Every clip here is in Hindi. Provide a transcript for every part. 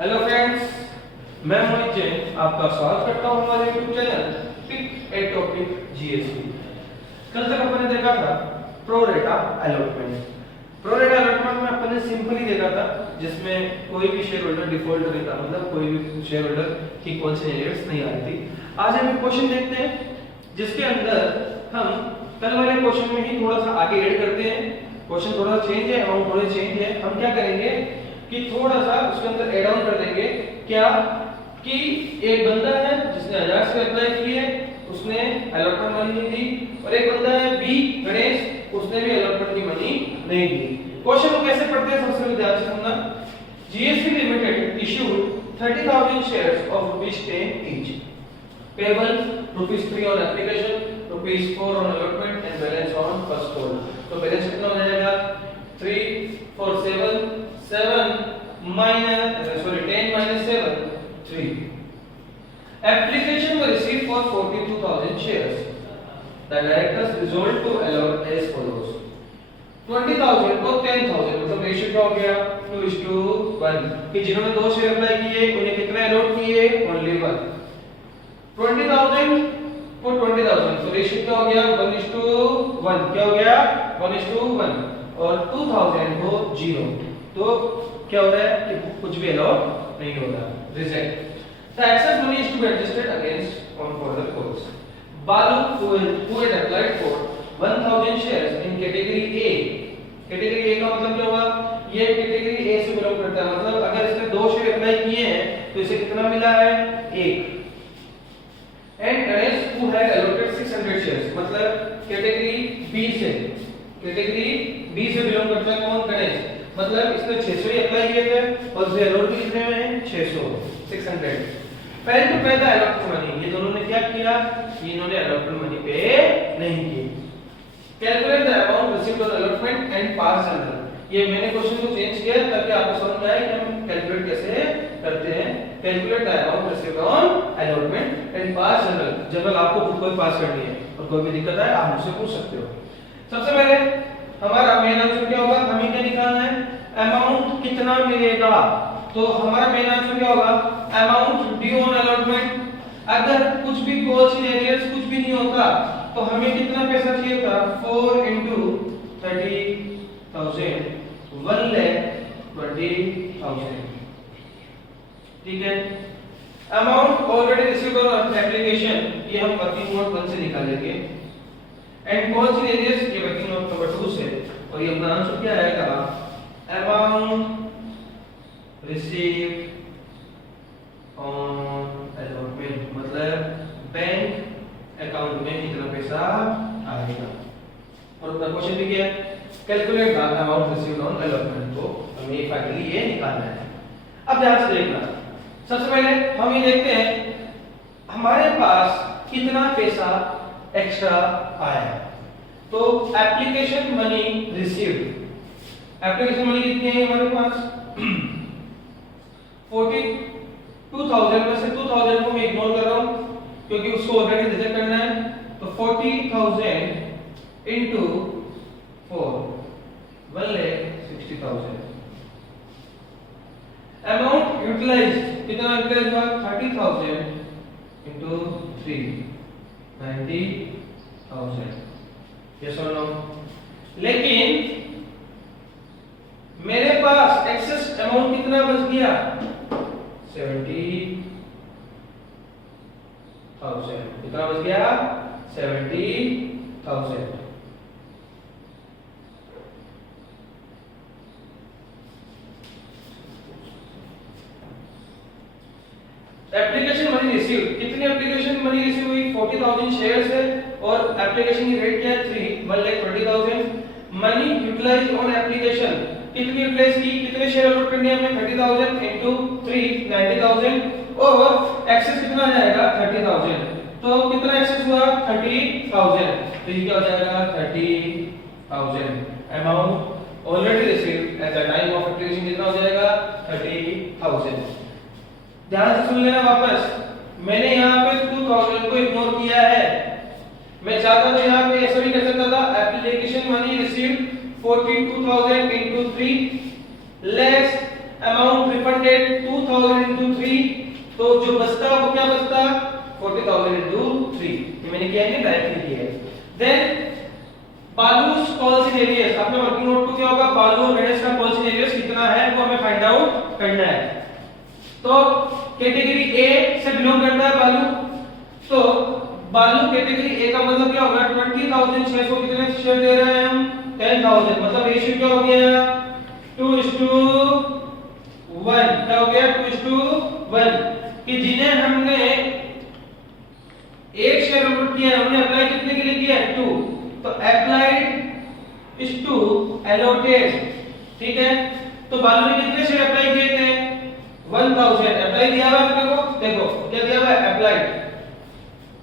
हेलो फ्रेंड्स, मैं मोहित जैन आपका स्वागत करता हूं हमारे YouTube channel pick a topic GST. कल तक अपन ने देखा था प्रो रेटा अलॉटमेंट। प्रो रेटा अलॉटमेंट में अपन ने सिंपली देखा था जिसमें कोई भी शेयर होल्डर डिफॉल्ट नहीं था, मतलब कोई भी शेयर होल्डर की कौन सी एलिमेंट्स नहीं आ रही थी। आज हम एक क्वेश्चन देखते हैं जिसके अंदर हम कल वाले क्वेश्चन में ही थोड़ा सा आगे ऐड करते हैं। क्वेश्चन थोड़ा सा चेंज है, अमाउंट थोड़े चेंज है। हम क्या करेंगे कि थोड़ा सा उसके अंदर ऐड ऑन कर देंगे। क्या कि एक बंदा है जिसने 1000 से अप्लाई किए, उसने अलॉटमेंट मनी नहीं दी, और एक बंदा है बी गणेश, उसने भी अलॉटमेंट की मनी नहीं दी। क्वेश्चन को कैसे पढ़ते हैं सबसे पहले ध्यान से सुनना। GST limited issued 30,000 shares of ₹10 each, payable ₹3 on application, ₹4 on allotment and balance on first call। तो बैलेंस कितना हो जाएगा? 3 4 7 10 minus 7 3। Application was received for 42,000 shares. The directors resolved to allot as follows: 20,000 को 10,000, मतलब रेशियो क्या हो गया? 2:1। कि जिन्होंने 2 शेयर अप्लाई किए उन्हें कितने अलॉट किए? ओनली 1। 20,000 को 20,000, तो रेशियो क्या हो गया? 1:1। क्या हो गया? 1:1। और 2,000 को 0, तो क्या हो रहा है कि कुछ भी अलॉट नहीं हो रहा, reject. The excess money is to be adjusted against on further calls. Balu who had applied for 1,000 shares in category A, category A का मतलब क्या होगा? ये category A से बिलोंग करता है, मतलब अगर इसने 2 शेयर अप्लाई किए हैं तो इसे कितना मिला है? 1। And Ganesh who had allotted 600 shares, मतलब category B से, category B से बिलोंग करता है कौन? गणेश, मतलब इसने 600 ही अप्लाई किए थे और उसे अलॉट भी कितने में है? 600। पहले तो पहला अलॉटमेंट मनी, ये दोनों ने क्या किया? इन्होंने अलॉटमेंट मनी पे नहीं की। Calculate the amount received on allotment and pass general. ये मैंने क्वेश्चन को चेंज किया ताकि आपको समझ में आए कि हम कैलकुलेट कैसे करते हैं। Calculate the amount received on allotment and pass general. General आपको खुद को पास करनी है और कोई भी दिक्कत है आप मुझसे पूछ सकते हो। सबसे पहले हमारा मेन आंसर क्या होगा? हमें क्या निकालना है? अमाउंट कितना मिलेगा। तो हमारा मेन आंसर क्या होगा? Amount due on allotment. अगर कुछ भी कॉल्स इन एरियर्स कुछ भी नहीं होता तो हमें कितना पैसा चाहिए था? 4 × 30,000, 1,20,000। ठीक है। Amount already received on application, ये हम वर्किंग नोट 1 से निकालेंगे। एंड कॉल्स इन एरियर्स, ये वर्किंग नोट नंबर 2 से, और ये अपना आंसर क्या आएगा? अमाउंट रिसीव्ड ऑन अलॉटमेंट, मतलब बैंक अकाउंट में कितना पैसा आएगा। और अपना क्वेश्चन भी क्या है? Calculate the amount received on allotment. तो हमें फाइनली ये निकालना है। अब ध्यान से देखना, सबसे पहले हम ये देखते हैं हमारे पास कितना पैसा एक्स्ट्रा आया। तो application money received, application money कितनी है हमारे पास? 42,000 में से 2,000 को मैं इग्नोर कर रहा हूं क्योंकि उसको ऑलरेडी रिजेक्ट करना है। तो 40,000 into 4, 1,60,000। अमाउंट यूटिलाइज्ड, कितना यूटिलाइज हुआ? 30,000 into 3, 90,000। यस और नो? लेकिन मेरे पास एक्सेस अमाउंट कितना बच गया? 70,000। कितना बच गया? 70,000। एप्लीकेशन मनी रिसीव्ड, कितनी एप्लीकेशन मनी रिसीव हुई? 40,000 शेयर्स है और एप्लीकेशन की रेट क्या है? 3, 1,20,000। मनी यूटिलाइज्ड ऑन एप्लीकेशन, कितनी यूटिलाइज की? कितने शेयर अलॉट करने हैं हमें? 30,000 into 3, 90,000। और एक्सेस कितना आ जाएगा? 30,000। तो कितना एक्सेस हुआ? 30,000। तो ये क्या हो जाएगा? 30,000। Amount already received at the time of application कितना हो जाएगा? 30,000। ध्यान से सुन लेना वापस, मैंने यहाँ पे 2,000 को इग्नोर किया है। मैं चाहता तो यहाँ पे ऐसा भी कर सकता था, application money received 42,000 into 3 less amount refunded 2,000 तो जो बचता वो क्या बचता 40,000 into 3, ये मैंने किया है डायरेक्टली किया है। देन बालूस कॉल्स एरियस, आपने वर्किंग नोट को क्या होगा बालू और गणेश का कॉल्स एरियस कितना है वो हमें फाइंड आउट करना है। तो कैटेगरी ए से बिलोंग करता है बालू, तो बालू कैटेगरी ए का मतलब क्या होगा 20,600 कितने शेयर दे रहे हैं हम 10,000, मतलब रेशियो क्या हो गया 2:1, क्या हो गया 2:1 कि जिन्हें हमने एक शेयर अलॉट किया है हमने अप्लाई कितने के लिए किया है 2, तो अप्लाइड इज टू अलॉटेड, ठीक है। तो बालू ने कितने शेयर अप्लाई किए थे 1000, अप्लाई दिया हुआ है अपने को, देखो क्या दिया हुआ है अप्लाइड,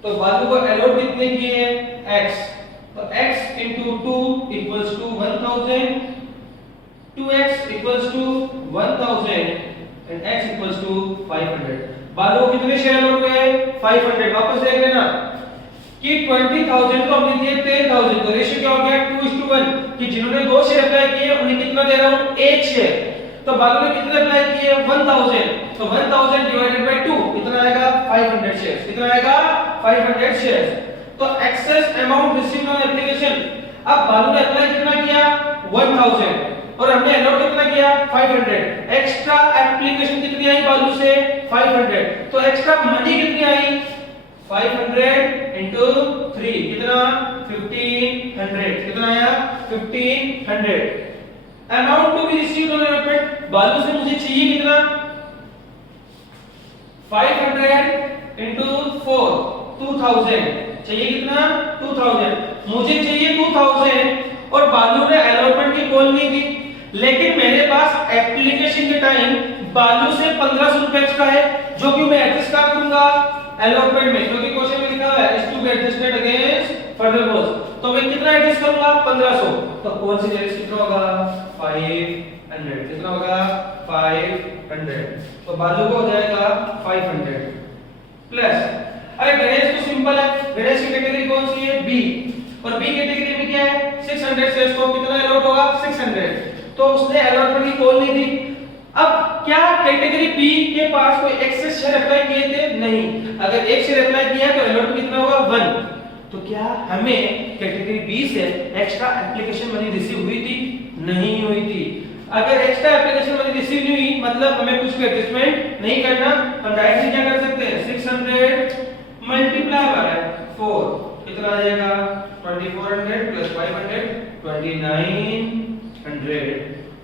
तो बालू को अलॉट कितने किए हैं x, तो x into 2 equals to 1000, 2x equals to 1000 and x equals to 500। बालू को कितने शेयर अलॉट हुए 500, वापस देख लेना कि 20,000 को हमने दिए 10,000, तो रेशियो क्या हो गया 2:1 कि जिन्होंने दो शेयर अप्लाई किए उन्हें कितना दे रहा हूं एक शेयर, तो बालू ने कितने अप्लाई किए 1000, तो 1000 डिवाइडेड बाय 2 कितना आएगा 500 शेयर्स, कितना आएगा 500 शेयर्स। तो excess amount received on application, अब बालू ने अप्लाई कितना किया 1000 और हमने अलॉट कितना किया 500, एक्स्ट्रा एप्लीकेशन कितनी आई बालू से 500, तो एक्स्ट्रा मनी कितनी आई 500 into 3 कितना 1500, कितना आया 1500। Amount to be received on allotment, बालू से मुझे चाहिए कितना 500 into 4 2000, चाहिए कितना 2000, मुझे चाहिए 2000 और बालू ने अलॉटमेंट की कॉल नहीं की, लेकिन मेरे पास एप्लीकेशन के टाइम बालू से 1500 रुपए एक्स्ट्रा है जो कि मैं एडजस्ट कर दूंगा अलॉटमेंट में, क्योंकि क्वेश्चन में लिखा हुआ है is to be adjusted against further calls, तो मैं कितना एडजस्ट करूंगा 1500, तो कौन सी रेट कितना होगा 500, कितना होगा 500, तो बालू को हो जाएगा 500 प्लस, अरे गणेश तो सिंपल है, गणेश की कैटेगरी कौन सी है बी, और बी कैटेगरी में क्या है 600 से इसको कितना अलॉट होगा 600, तो उसने अलॉटमेंट की कॉल नहीं दी। अब क्या कैटेगरी बी के पास कोई एक्सेस शेयर अप्लाई किए थे नहीं, अगर एक शेयर अप्लाई किया तो अलॉट कितना होगा 1, तो क्या हमें कैटेगरी बी से एक्स्ट्रा एप्लीकेशन मनी रिसीव हुई थी नहीं हुई थी, अगर एक्स्ट्रा एप्लीकेशन मनी रिसीव नहीं हुई मतलब हमें कुछ भी एडजस्टमेंट नहीं करना, हम डायरेक्टली क्या कर सकते हैं 600 मल्टीप्लाई बाय 4 कितना आ जाएगा 2400 प्लस 500 2900,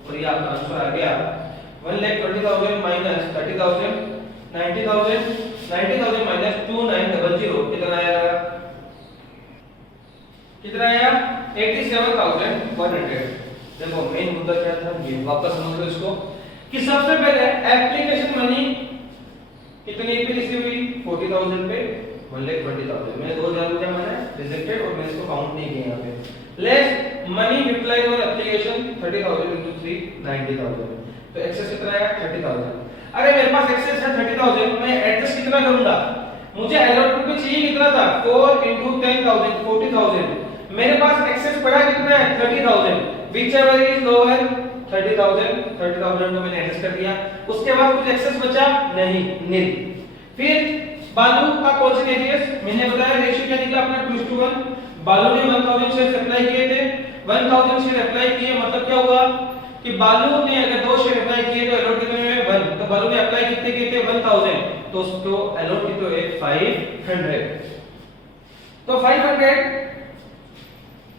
और ये आपका आंसर आ गया 1,20,000 माइनस 30,000 90,000 माइनस 2900 कितना आया 87,100। देखो मेन मुद्दा क्या था ये वापस समझ लो इसको कि सबसे पहले एप्लीकेशन मनी कितनी पे रिसीव हुई 40,000 पे 1,20,000, मैंने 2,000 रुपया मैंने रिजेक्टेड और मैंने इसको काउंट नहीं किया यहाँ पे, less money utilise on application 30,000 into 3 90,000, तो एक्सेस कितना आया 30,000। अरे मेरे पास एक्सेस है 30,000, मैं एडजस्ट कितना करूंगा, मुझे अलॉटमेंट में चाहिए कितना था 4 into 10,000 40,000, मेरे पास एक्सेस पड़ा कितना है 30,000, व्हिचएवर इज लोअर 30,000 को मैंने एडजस्ट कर दिया, उसके बाद कुछ एक्सेस बचा नहीं नील। फिर बालू का कॉल्स एरियस मैंने बताया रेशियो क्या निकला अपना 2:1, बालू ने 1000 शेयर अप्लाई किए थे, 1000 शेयर अप्लाई किए मतलब क्या हुआ कि बालू ने अगर दो शेयर अप्लाई किए तो अलॉट कितने हुए 1, तो बालू ने अप्लाई कितने किए थे 1000, तो उसको अलॉट कितने हुए 500, तो 500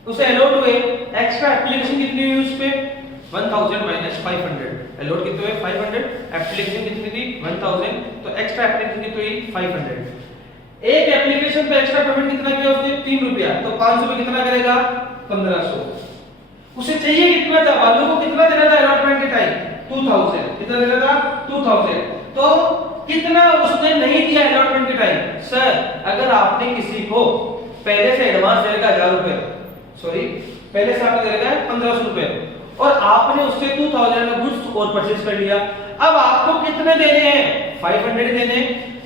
उसे अलॉट हुए, एक्स्ट्रा एप्लीकेशन कितनी हुई उस पे 1000 माइनस 500, अलॉट कितने हुए 500, एप्लीकेशन कितनी थी 1000, तो एक्स्ट्रा एप्लीकेशन कितनी हुई 500, एक एप्लीकेशन पे एक्स्ट्रा पेमेंट कितना किया उसने 3 रुपया, तो 500 पे कितना करेगा 1500, उसे चाहिए कितना था बालू को कितना देना था अलॉटमेंट के टाइम 2000, कितना देना था 2000, तो कितना उसने नहीं दिया अलॉटमेंट के टाइम। सर अगर आपने किसी को पहले से एडवांस देगा 1000 रुपए, सॉरी पहले से आपने देगा 1500 रुपए और आपने उससे 2000 का गुड्स और परचेज कर लिया, अब आपको कितने देने हैं 500 देने।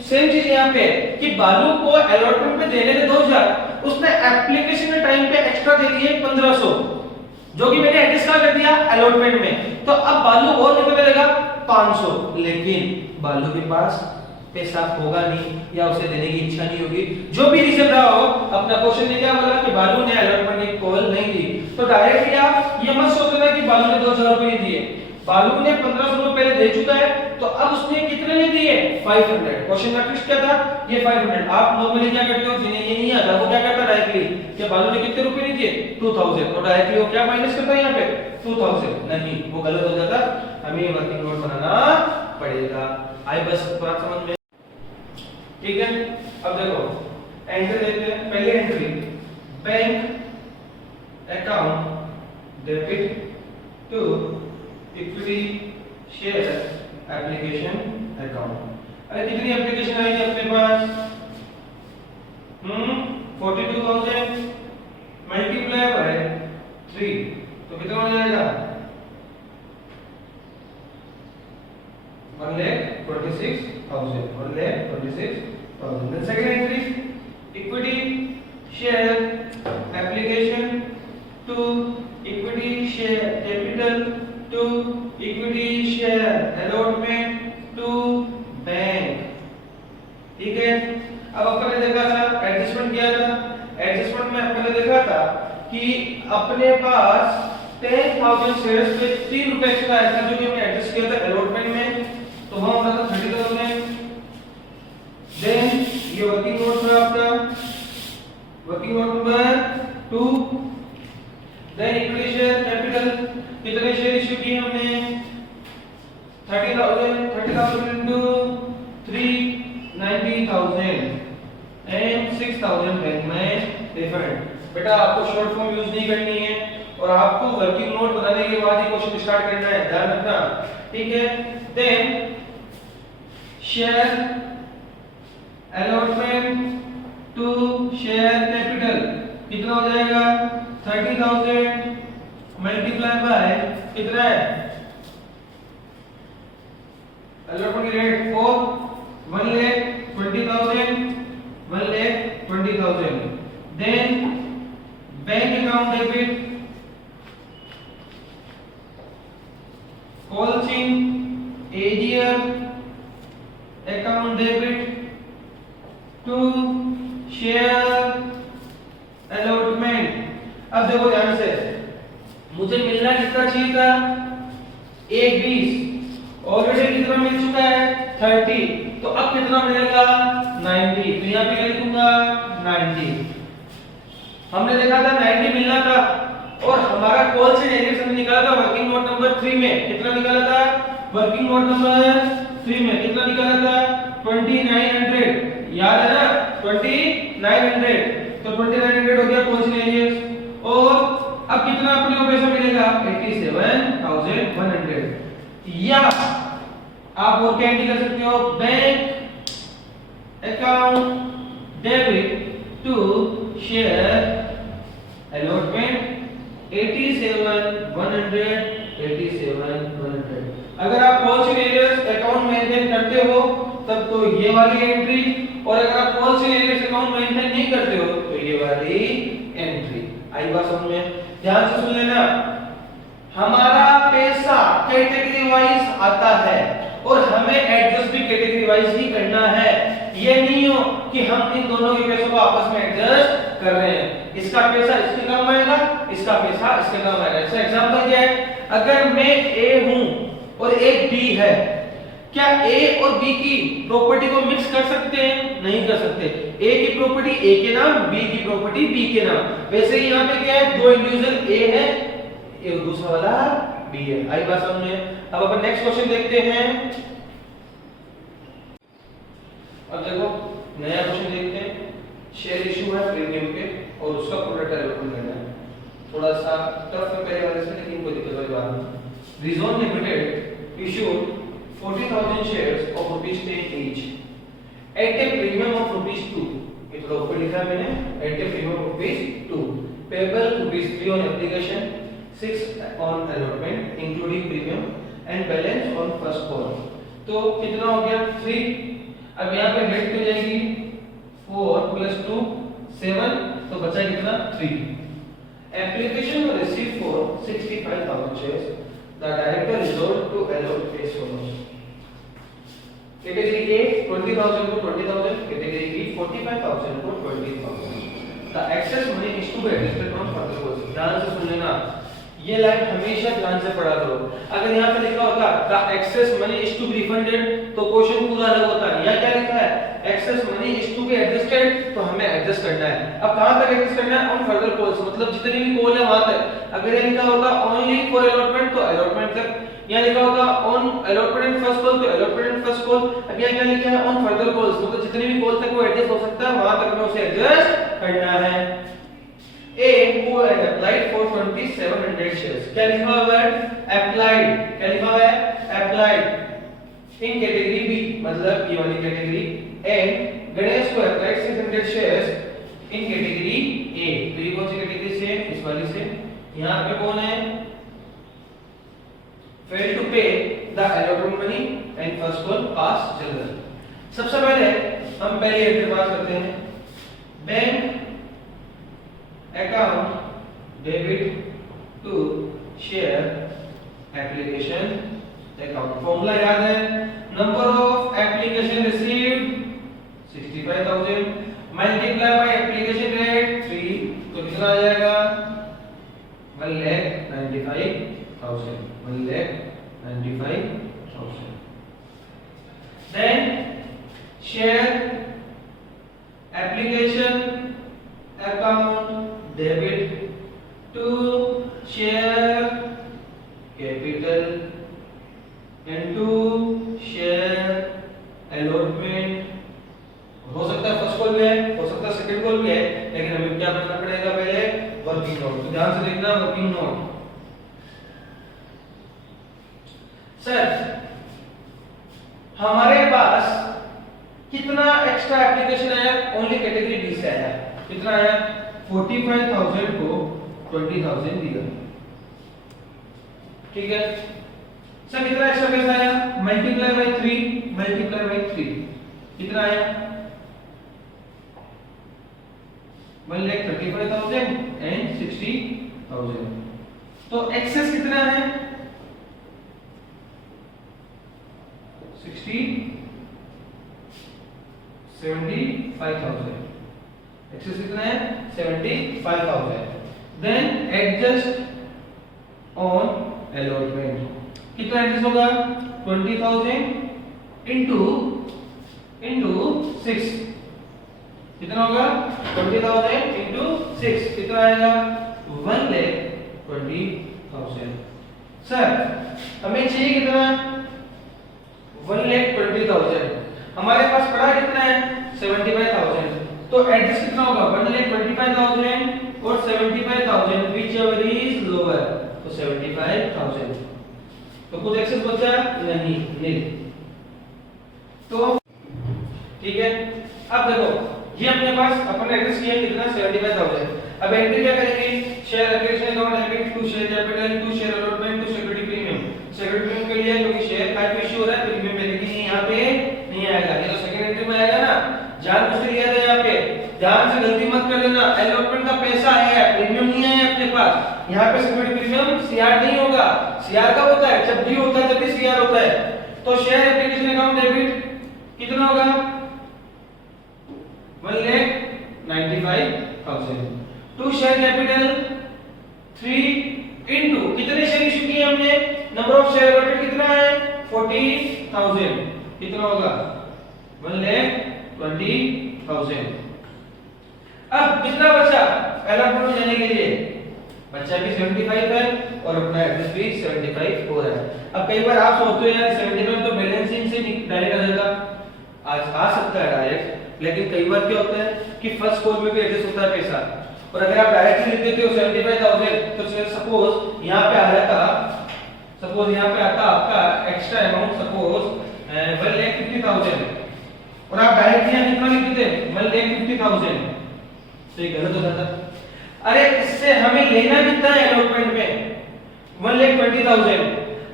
सेम चीज यहाँ पे कि बालू को अलॉटमेंट पे देने थे 2000, उसने एप्लीकेशन के टाइम पे एक्स्ट्रा दे दिए 1500 जो कि मैंने एडजस्ट कर दिया अलॉटमेंट में, तो अब बालू और कितना देगा 500, लेकिन बालू के पास पैसा होगा नहीं या उसे देने की इच्छा नहीं होगी, जो भी रीजन रहा हो, अपना क्वेश्चन ने क्या बोला कि बालू ने अलॉटमेंट की कॉल नहीं दी, तो डायरेक्टली आप ये मत सोचना कि बालू ने 2000 रुपए नहीं दिए। बालू ने 1500 रुपए पहले दे चुका है, तो अब उसने कितने नहीं दिए 500। क्वेश्चन का ट्विस्ट क्या था, ये 500। आप नॉर्मली क्या करते हो, जिन्हें ये नहीं आता वो क्या करता डायरेक्टली कि बालू ने कितने रुपए नहीं दिए 2000, तो डायरेक्टली वो क्या माइनस करता है यहाँ पे 2000, नहीं वो गलत हो जाता, हमें वर्किंग नोट बनाना पड़ेगा। आई बस बात समझ में, ठीक है। अब देखो एंट्री देते हैं, पहली entry bank account debit to equity share application account. अरे कितनी एप्लीकेशन आई थी अपने पास, 42,000 मल्टीप्लाई बाय 3, तो कितना हो जाएगा 1,26,000, 1,26,000। Then second entry equity share application to equity share capital to equity share allotment to bank, ठीक है। अब अपन ने देखा था एडजस्टमेंट किया था, एडजस्टमेंट में अपन ने देखा था कि अपने पास 10,000 शेयर्स पे 3 रुपए एक्स्ट्रा आया था, जो कि हमने एडजस्ट किया था अलॉटमेंट में, तो वहां होता था 30,000। देन ये वर्किंग नोट था आपका, working note number 2। Then equity share capital, कितने शेयर इश्यू किए हमने 30,000 इनटू 3 90,000 एंड 6,000 बैंक में डिफरेंट। बेटा आपको शॉर्ट फॉर्म यूज नहीं करनी है और आपको वर्किंग नोट बनाने के बाद ही क्वेश्चन स्टार्ट करना है, ध्यान रखना, ठीक है। Then share allotment to share capital कितना हो जाएगा 30,000 मल्टीप्लाई बाय कितना है अलॉटमेंट की rate 4, 1,20,000 1,20,000। Then bank account debit calls in AGM account debit to share allotment. अब देखो ध्यान से, मुझे मिलना कितना चाहिए था 1,20, ऑलरेडी कितना मिल चुका है 30, तो अब कितना मिलेगा 90, तो यहाँ पे लिख दूंगा 90। हमने देखा था 90 मिलना था और हमारा कॉल से डायरेक्ट हमने निकाला था वर्किंग नोट नंबर 3 में, कितना निकाला था वर्किंग नोट नंबर 3 में कितना निकाला था 2900, याद है ना 2900, तो 2900 हो गया कॉल से डायरेक्ट। और अब कितना अपने को पैसा मिलेगा 87,100, या आप और क्या एंट्री कर सकते हो bank account debit to share allotment 87,100। अगर आप कॉल से अकाउंट मेंटेन करते हो तब तो ये वाली एंट्री, और अगर आप कॉल से अकाउंट मेंटेन नहीं करते हो तो ये वाली एंट्री। आई बात समझ में, ध्यान से सुन लेना, हमारा पैसा कैटेगरी वाइज आता है और हमें एडजस्ट भी कैटेगरी वाइज ही करना है। ये नहीं हो कि हम इन दोनों के पैसों को आपस में एडजस्ट कर रहे हैं, इसका पैसा इसके काम आएगा, इसका पैसा इसके काम आएगा। इसका एग्जांपल क्या है, अगर मैं ए हूं और एक बी है, क्या ए और बी की प्रॉपर्टी को मिक्स कर सकते हैं? नहीं कर सकते। ए की प्रॉपर्टी ए के नाम, बी की प्रॉपर्टी बी के नाम। वैसे ही यहाँ पे क्या है, दो इंडिविजुअल ए है, एक दूसरा वाला बी है। आई बात समझ में। अब अपन नेक्स्ट क्वेश्चन देखते हैं। अब देखो नया क्वेश्चन देखते हैं। शेयर इशू है प्रीमियम पे और उसका प्रोडक्ट अलॉटमेंट करना है। थोड़ा सा टफ है पहले वाले से, लेकिन कोई दिक्कत वाली बात नहीं। Region limited issued 40,000 shares of ₹10 each at a premium of ₹2। ये थोड़ा ऊपर लिखा है मैंने, at a premium of ₹2 payable ₹3 on application, 6 on allotment including premium and balance on first call। तो कितना हो गया 3। अब यहाँ पे हेड पे जाएगी 4 + 2 7, तो बचा कितना 3। Application was received for 65,000 shares। The director resolved to allot as follows। Category A 20,000 को 20,000, कैटेगरी बी 45,000 को 20,000। The excess money is to be adjusted on further course. ध्यान से सुन लेना, ये लाइन हमेशा ध्यान से पढ़ा करो। अगर यहाँ पे लिखा होता the excess money is to be refunded तो क्वेश्चन पूरा अलग होता है। यहाँ क्या लिखा है, excess money is to be adjusted, तो हमें एडजस्ट करना है। अब कहां तक एडजस्ट करना है, ऑन फर्दर कॉल्स, मतलब जितनी भी कॉल है वहां तक। अगर ये लिखा होगा ओनली फॉर अलॉटमेंट तो अलॉटमेंट तक, यहाँ लिखा होगा on allotment and first call तो अलॉटमेंट एंड फर्स्ट कॉल। अब यहाँ क्या लिखा है, ऑन फर्दर कॉल्स, मतलब जितनी भी कॉल तक वो एडजस्ट हो सकता है वहां तक हमें उसे एडजस्ट करना है। A who had applied for 2700 shares, क्या लिखा हुआ है, applied, क्या लिखा हुआ है, applied in category B, मतलब ये वाली कैटेगरी, and गणेश को applied 600 shares in category A। तो ये कौन सी कैटेगरी से, इस वाली से। यहाँ पे कौन है, failed to pay the allotment money and first call pass general। सबसे पहले हम पहले एंट्री पास करते हैं, बैंक account debit to share application account। Formula याद है, number of application received 65,000 multiply by application rate 3, तो कितना आ जाएगा, 1,95,000, 1,95,000। Then share application account debit to share capital and to share allotment। हो सकता है फर्स्ट कॉल में है, हो सकता है सेकंड कॉल में है, लेकिन हमें क्या करना पड़ेगा, पहले वर्किंग नोट। तो ध्यान से देखना वर्किंग नोट। सर हमारे पास कितना एक्स्ट्रा एप्लीकेशन आया, ओनली कैटेगरी बी से आया, कितना आया, 45,000 को 20,000 दिया, ठीक है। सर कितना एक्स्ट्रा पैसा आया, मल्टीप्लाई बाय 3, मल्टीप्लाई बाय 3 कितना आया, 1,35,000 एंड 60,000। तो एक्सेस कितना है, 75,000। एक्सेस कितना है, 75,000। देन एडजस्ट ऑन अलॉटमेंट, कितना एडजस्ट होगा, 20,000 इनटू 6, कितना होगा, 20,000 इनटू 6 कितना आएगा, 1,20,000। सर हमें चाहिए कितना, 1,20,000, हमारे पास पड़ा कितना है, 75,000, तो एडजस्ट कितना होगा, 1,25,000 और 75,000 व्हिच एवर इज लोअर, तो 75,000। तो कुछ एक्सेस बचा नहीं, नील। तो ठीक है, अब देखो ये अपने पास अपन एडजस्ट किया कितना, 75,000। अब एंट्री क्या करेंगे, share application account debit to share capital to share allotment to security premium. Security premium के लिए क्योंकि शेयर टाइप इशू हो रहा है, प्रीमियम पे लेकिन यहाँ पे नहीं आएगा, ये तो सेकंड एंट्री में आएगा ना, जान बुझ के लिया था यहाँ पे। ध्यान से गलती मत कर लेना, अलॉटमेंट का पैसा है, प्रीमियम नहीं है अपने पास। यहाँ पे सिक्योरिटी प्रीमियम सीआर नहीं होगा, सीआर कब होता है, जब भी होता है तभी सीआर होता है। तो शेयर एप्लीकेशन अकाउंट डेबिट कितना होगा, 1,95,000 टू शेयर कैपिटल 3 इनटू कितने शेयर इशू किए हमने, नंबर ऑफ शेयर अलॉटेड कितना है, 40,000, कितना होगा, 1,20,000। अब कितना बचा अलॉटमेंट में जाने के लिए, बच्चा भी 75 है और अपना एड्रेस भी 75 हो रहा है। अब कई बार आप सोचते हो यार 75 तो बैलेंसिंग से डायरेक्ट आ जाएगा, आज आ सकता है डायरेक्ट, लेकिन कई बार क्या होता है कि फर्स्ट कॉल में भी एडजस्ट होता है पैसा, और अगर आप डायरेक्टली लिख देते हो 75,000 तो सपोज यहाँ पे आ जाता, सपोज यहाँ पे आता आपका एक्स्ट्रा अमाउंट सपोज 1,50,000 और आप डायरेक्टली यहाँ कितना लिख देते 1,50,000, तो ये गलत हो जाता। अरे इससे हमें लेना कितना है अलॉटमेंट में, 1,20,000,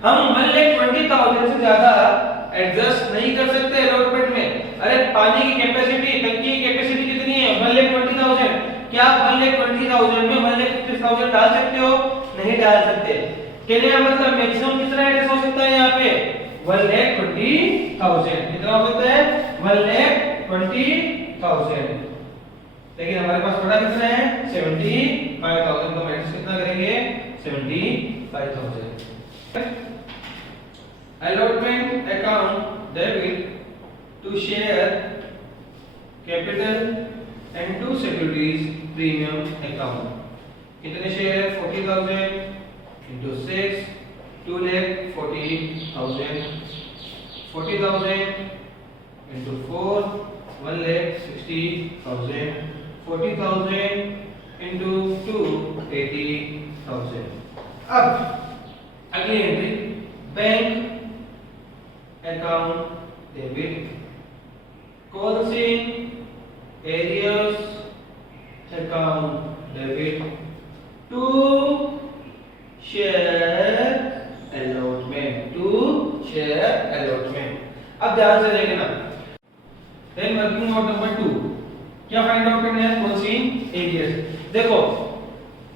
हम 1,20,000 से ज्यादा एडजस्ट नहीं कर सकते अलॉटमेंट में। अरे पानी की कैपेसिटी, टंकी की कैपेसिटी कितनी है, 1,20,000, क्या आप 1,20,000 में 1,50,000 डाल सकते हो, नहीं डाल सकते। कहने का मतलब मैक्सिमम कितना एडजस्ट हो सकता है यहाँ पे, 1,20,000 कितना हो सकता है 1,20,000। लेकिन हमारे पास बड़ा कितना है 75,000 तो माइनस कितना करेंगे 75,000। Allotment account debit to share capital and two securities premium account। कितने शेयर 40,000 into 6 2,40,000 40,000 into 4 1,60,000 40,000 into 2 80,000। अब अगली entry bank account debit calls in arrears account debit to share allotment अब ध्यान से देखना। देन वर्किंग नोट नंबर 2 क्या फाइंड आउट करना है कॉल्सिंग एरियर्स। देखो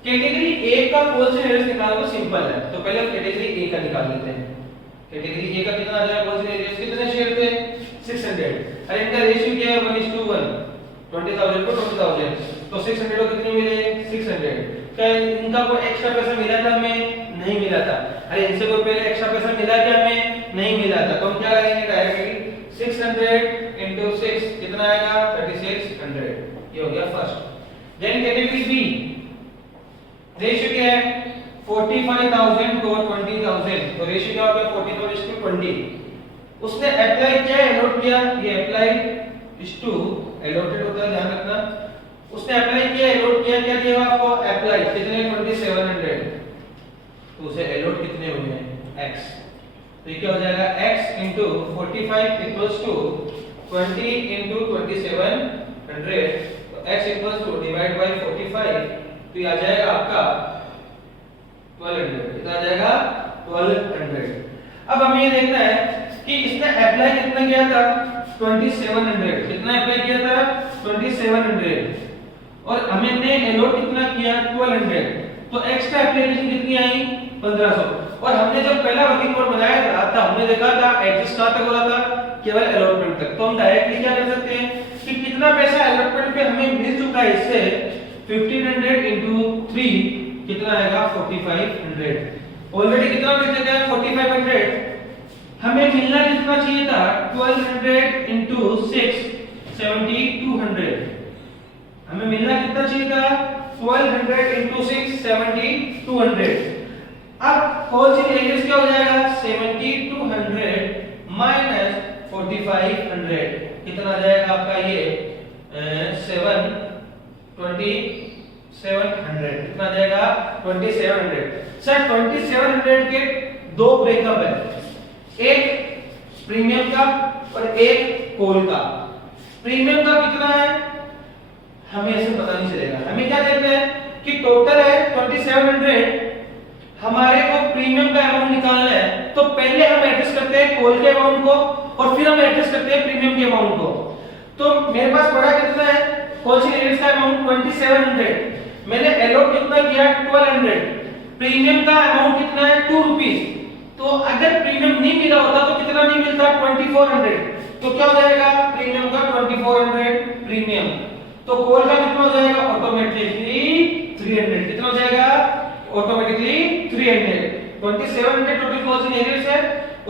कैटेगरी ए का कॉल्सिंग एरियर्स निकालना तो सिंपल है, तो पहले हम कैटेगरी ए का निकाल लेते हैं। कैटेगरी ए का कितना आ जाएगा कॉल्सिंग एरियर्स कितने शेयर थे 600 और इनका रेशियो क्या है 1:1 20,000 को 20,000 तो 600 को कितने मिले 600। क्या इनका कोई एक्स्ट्रा पैसा मिला था हमें नहीं मिला था। अरे इनसे कोई पहले एक्स्ट्रा पैसा मिला क्या हमें नहीं मिला था, तो हम क्या करेंगे डायरेक्टली 600 into 6 कितना आएगा 3600 ये हो गया first. Then category B ratio क्या है 45,000 को 20,000 तो रेशियो क्या हो गया 44:20। उसने अप्लाई क्या अलॉट किया ये अप्लाइड इज टू अलॉटेड होता है ध्यान रखना। उसने अप्लाई किया अलॉट किया क्या दिया आपको अप्लाइड कितने 2700 तो उसे अलॉट कितने हो गए x तो ये क्या हो जाएगा x into 45 equals to 20 into 2700 तो x equals to divide by 45 तो ये आ जाएगा आपका 1200 कितना आ जाएगा 1200। अब हमें ये देखना है कि इसने अप्लाई कितना किया था 2700 कितना अप्लाई किया था 2700 और हमने अलॉट कितना किया 1200 तो एक्स्ट्रा एप्लीकेशन कितनी आई 1500 और हमने जब पहला वर्किंग नोट बनाया था हमने देखा था एडजस्ट कहां तक हो रहा था केवल अलॉटमेंट तक। तो हम डायरेक्टली क्या कर सकते हैं कि कितना पैसा अलॉटमेंट पे हमें मिल चुका है इससे 1500 into 3 कितना आएगा 4500 ऑलरेडी कितना मिल चुका है 4500 हमें मिलना कितना चाहिए था 1200 into 6 7200 हमें मिलना कितना चाहिए था 1200 into 6 7200। अब कॉल्सिंग एरियर्स क्या हो जाएगा 7200 minus 4500 कितना आ जाएगा आपका ये 2700 कितना आ जाएगा 2700। सर 2700 के दो ब्रेकअप है एक प्रीमियम का और एक कॉल का। प्रीमियम का कितना है हमें ऐसे पता नहीं चलेगा, हमें क्या देखना है कि टोटल है 2700 हमारे को प्रीमियम का अमाउंट निकालना है तो पहले हम एडजस्ट करते हैं कॉल के अमाउंट को और फिर हम एडजस्ट करते हैं प्रीमियम के अमाउंट को। तो मेरे पास बड़ा कितना है कॉल्सिंग एरियर्स का अमाउंट 2700 मैंने अलॉट कितना किया 1200 प्रीमियम का अमाउंट कितना है 2 रुपीस तो अगर प्रीमियम नहीं मिला होता तो कितना नहीं मिलता 2400 तो क्या हो जाएगा प्रीमियम का 2400 प्रीमियम तो कॉल का कितना हो जाएगा ऑटोमेटिकली 300 कितना हो जाएगा ऑटोमेटिकली 300 2700 टोटल कॉल्सिंग एरियर्स है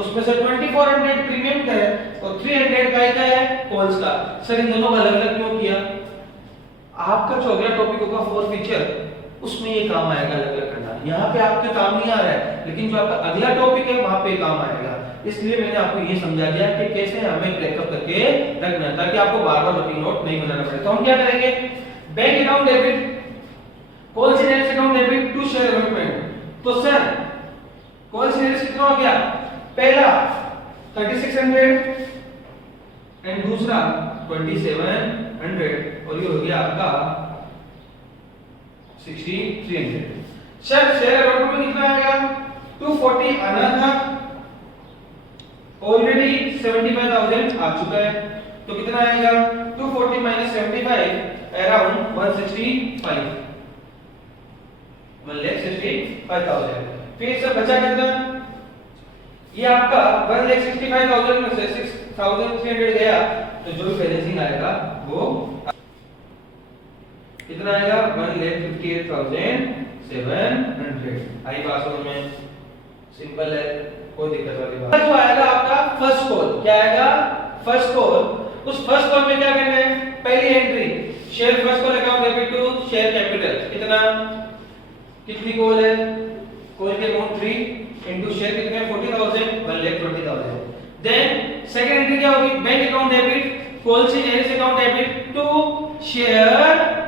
उसमें से 2400 प्रीमियम का है और 300 का है कॉल्स का। सर इन दोनों को अलग-अलग क्यों किया आपका जो अगला टॉपिक होगा फोर फीचर उसमें ये काम आएगा अलग-अलग करना, यहाँ पे आपके काम नहीं आ रहा है लेकिन जो आपका अगला टॉपिक है वहां पे काम आएगा। इसलिए मैंने आपको ये समझा दिया कि कैसे हमें ब्रेकअप करके रखना है ताकि आपको बार-बार वर्किंग नोट नहीं बनाना पड़े। तो हम क्या करेंगे bank account debit calls in arrears account debit to share allotment. तो सर कॉल्सिंग एरियर्स कितना हो गया पहला 3600 एंड दूसरा 2700 और ये हो गया आपका 6300। सर शेयर अलॉटमेंट कितना आएगा 240 आना था ऑलरेडी 75,000 आ चुका है तो कितना आएगा 240 minus 75 अराउंड 165,000 फिर सर बचा कितना ये आपका 1,65,000 में से 6,300 गया, तो जो भी बैलेंसिंग आएगा वो कितना आएगा? 1,58,700। आई बात समझ में? सिंपल है, कोई दिक्कत वाली बात। जो आएगा आपका फर्स्ट कॉल, क्या आएगा? First call. उस फर्स्ट कॉल में क्या करना है? पहली entry share first call account debit to share capital, कितना? कितनी कॉल है? कॉल के अमाउंट 3 इनटू शेयर कितने? 40,000, 1,20,000। देन सेकंड एंट्री क्या होगी? बैंक अकाउंट डेबिट कॉल से arrears account debit to share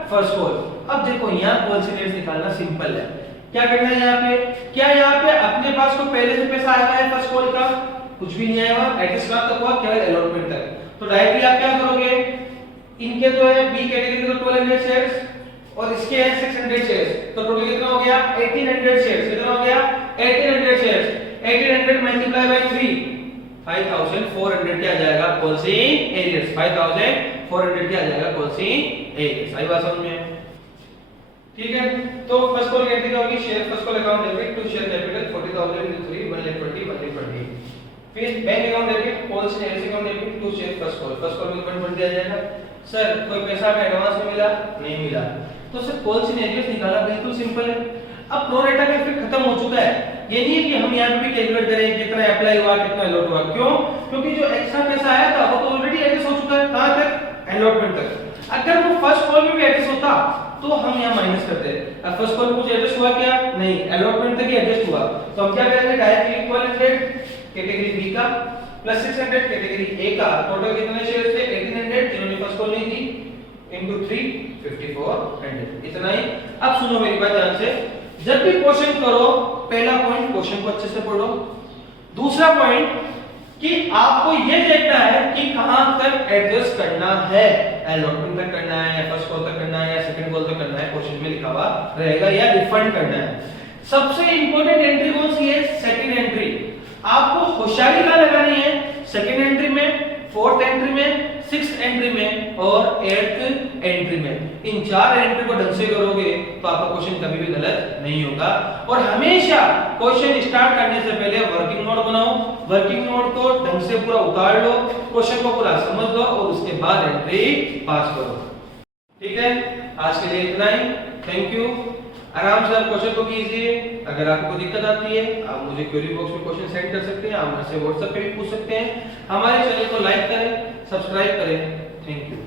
first call. अब देखो यहां कॉल से एरिस निकालना सिंपल है। क्या करना है यहाँ पे? क्या यहाँ पे अपने पास को पहले से पैसा आया है फर्स्ट कॉल का? कुछ भी नहीं आया हुआ, एटलीस्ट कहां तक हुआ? केवल अलॉटमेंट तक। तो डायरेक्टली आप क्या करोगे? इनके जो है बी कैटेगरी के 1200 शेयर्स और इसके हैं 600 शेयर्स, तो टोटल कितना हो गया? 1800 शेयर्स। कितना हो गया? 1800 शेयर्स। 1800 मल्टीप्लाई बाय 3, 5400 क्या आ जाएगा? कॉल्सिंग एरियर्स। 5400 क्या आ जाएगा? कॉल्सिंग एरियर्स। आई बात समझ में? ठीक है, तो फर्स्ट कॉल एंट्री क्या होगी? Share first call account debit to share capital 40,000 into 3, 1,20,000। फिर बैंक अकाउंट डेबिट कॉल से arrears account debit to share first call में 120 आ जाएगा। सर कोई पैसा का एडवांस में मिला? नहीं मिला, तो सर कॉल से एरियस निकाला, बिल्कुल सिंपल है। अब प्रो रेटा का इफेक्ट खत्म हो चुका है। ये नहीं है कि हम यहाँ पे भी कैलकुलेट करें कितना अप्लाई हुआ कितना अलॉट हुआ। क्यों? क्योंकि जो एक्स्ट्रा पैसा आया था वो तो ऑलरेडी एडजस्ट हो चुका है। कहां तक? अलॉटमेंट तक। अगर वो फर्स्ट कॉल में भी एडजस्ट होता तो हम यहाँ माइनस करते हैं। अब फर्स्ट कॉल में कुछ एडजस्ट हुआ क्या? नहीं, अलॉटमेंट तक ही एडजस्ट हुआ। तो हम क्या करेंगे? डायरेक्टली इक्विवेलेंट कैटेगरी बी का प्लस 600 कैटेगरी ए का टोटल कितने शेयर्स थे? 1800 जिन्होंने फर्स्ट कॉल नहीं दी इनटू 3, 5400। इतना ही। अब सुनो मेरी बात ध्यान से, जब भी क्वेश्चन करो पहला पॉइंट क्वेश्चन को अच्छे से पढ़ो। दूसरा पॉइंट कि आपको ये देखना है कि कहां तक एडजस्ट करना है, अलॉटमेंट तक करना है या फर्स्ट कॉल तक करना है या सेकंड कॉल तक करना है, क्वेश्चन में लिखा हुआ रहेगा, या रिफंड करना है। सबसे इंपॉर्टेंट एंट्री कौन सी है? Second entry. आपको होशियारी कहां लगानी है? सेकंड एंट्री में, फोर्थ एंट्री में, सिक्स्थ एंट्री में और एट्थ एंट्री में। इन चार एंट्री को ढंग से करोगे तो आपका क्वेश्चन कभी भी गलत नहीं होगा। और हमेशा क्वेश्चन स्टार्ट करने से पहले वर्किंग नोट बनाओ, वर्किंग नोट को ढंग से पूरा उतार लो, क्वेश्चन को पूरा समझ लो और उसके बाद एंट्री पास करो। ठीक है, आज के लिए इतना ही। Thank you. आराम से आप क्वेश्चन को कीजिए। अगर आपको दिक्कत आती है आप मुझे क्वेरी बॉक्स में क्वेश्चन सेंड कर सकते हैं, आप मुझसे व्हाट्सएप पे भी पूछ सकते हैं। हमारे चैनल को लाइक करें, सब्सक्राइब करें। Thank you.